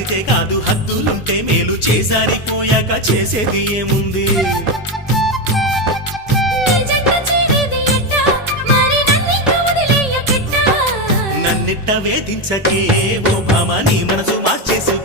పడితే కాదు హద్దులుంటే మేలు చేసారిపోయాక చేసేది ఏముంది నన్నిట్ట వేధించకే ఓ భామ నీ మనసు మార్చేసి